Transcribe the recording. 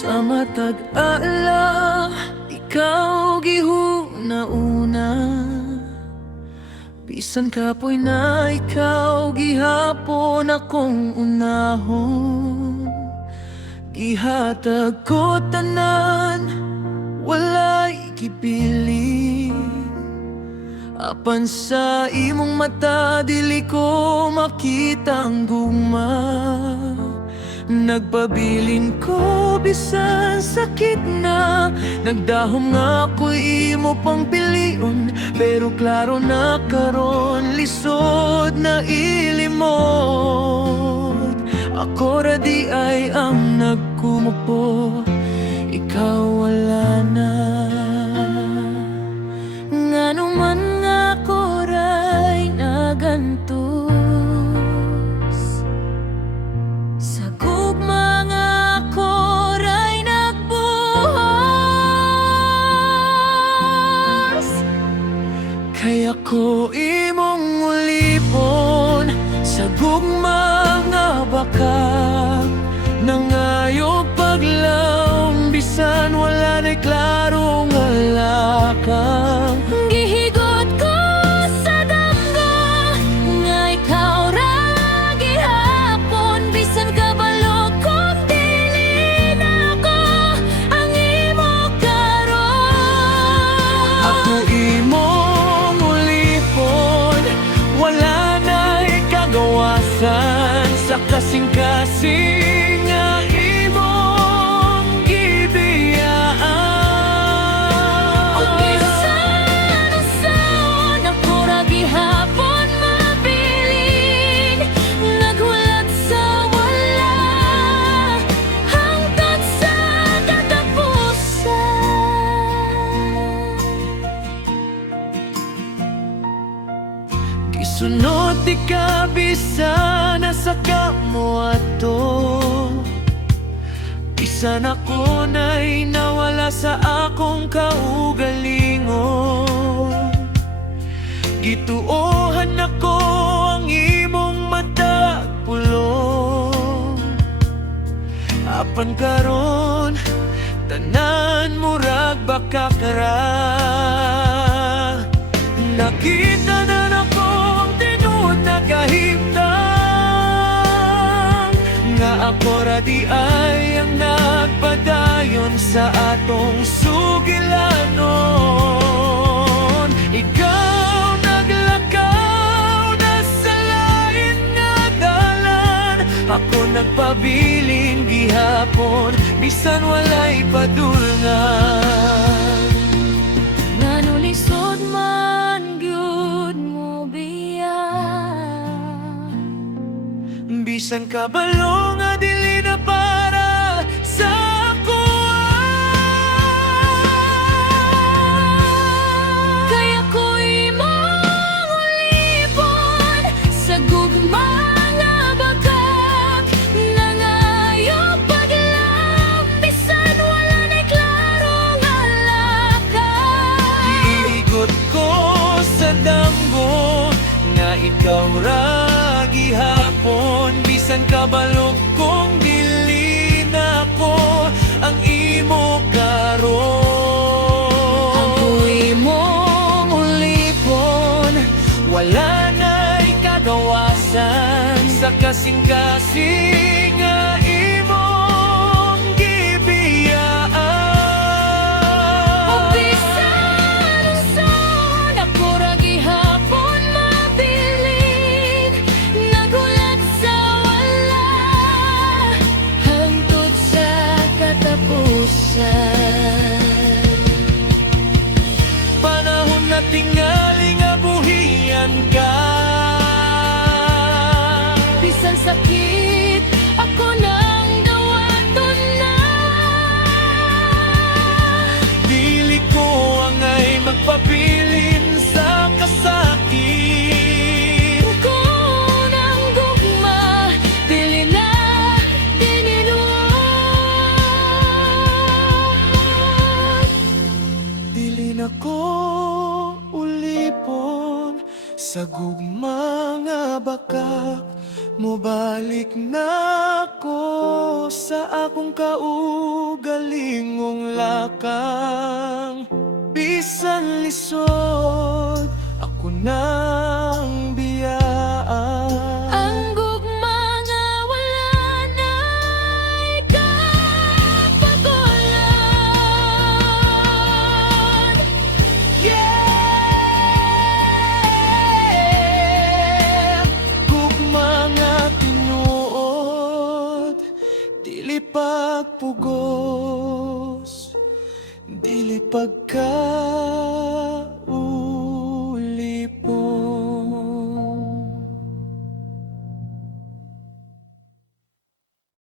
Sa matag ala, ikaw gihuna-una. Bisan kapoy na ikaw gihapon akong unahon. Gihatag ko tanan, walay gipili. Apan sa imong mata, dili ko makita ang gugma. Nagpabilin ko bisan sakit na, nagdahom nga ako'y imo pang pilion. Pero klaro na karon, lisod na ilimot. Ako ra di ay ang nagkumupo, ikaw wala na. Ngano man nga ako ra'y nagantos, sa gugma nga ako ra'y nagbuhos. Kaya ko imong ulipon sa gugma nga baka nangayog paglaom, bisan wala na'y klaro nga lakang. Gihigot ko sa damgo nga ikaw ra gihapon, bisan kabalo kong dili na ako ang imo karon. Ako imong ulipon, wala na'y kagawasan sa kasing-kasing nga imong gibiyaan. O bisan usaon ako ra gihapon mabilin, naghulat sa wala hangtod sa katapusan. Gisunod di ka bisan nasa kamo ato, bisan ako na'y nawala sa akong kaugalingon. Gituohan ako ang imong mata pulong. Apan karon, tanan murag bakakara. Nakita na akong tinuod na kahimtang, nga ako ra di ay ang nagpadayon sa atong sugilanon. Ikaw naglakaw na sa lain nga dalan, ako nagpabilin gihapon, bisan walay padulngan. Ngano lisod man gyud mo biya, bisan kabalo nga dili na para sa ako. Kaya ko imong ulipon sa gugma nga bagak, nangayog paglaom, bisan wala na'y klaro nga lakang. Iigot ko sa damgo nga ikaw ra gihapon, bisan kabalo kong dili na ko ang imo karon. Ako imong ulipon, wala na'y kagawasan sa kasing-kasing nga imong gibiyaan. O bisan usaon ako ra gihapon mabilin, naghulat sa wala hangtod sa katapusan. Panahon na tingali nga buhian ka, bisan sakit ako nang dawaton na. Dili ko angay magpabilin sa kasakit. Kung ang gugma dili na diniluot, dili na ko ulipon sa gugma nga bakak, Mubalik na ako sa akong kaugalingong lakang. Bisan lisod, ako nang biyaan. Ang gugma nga wala na'y kapagulan. Yeah! Gugma nga tinuod, dili pagpugos, dili pagkaon.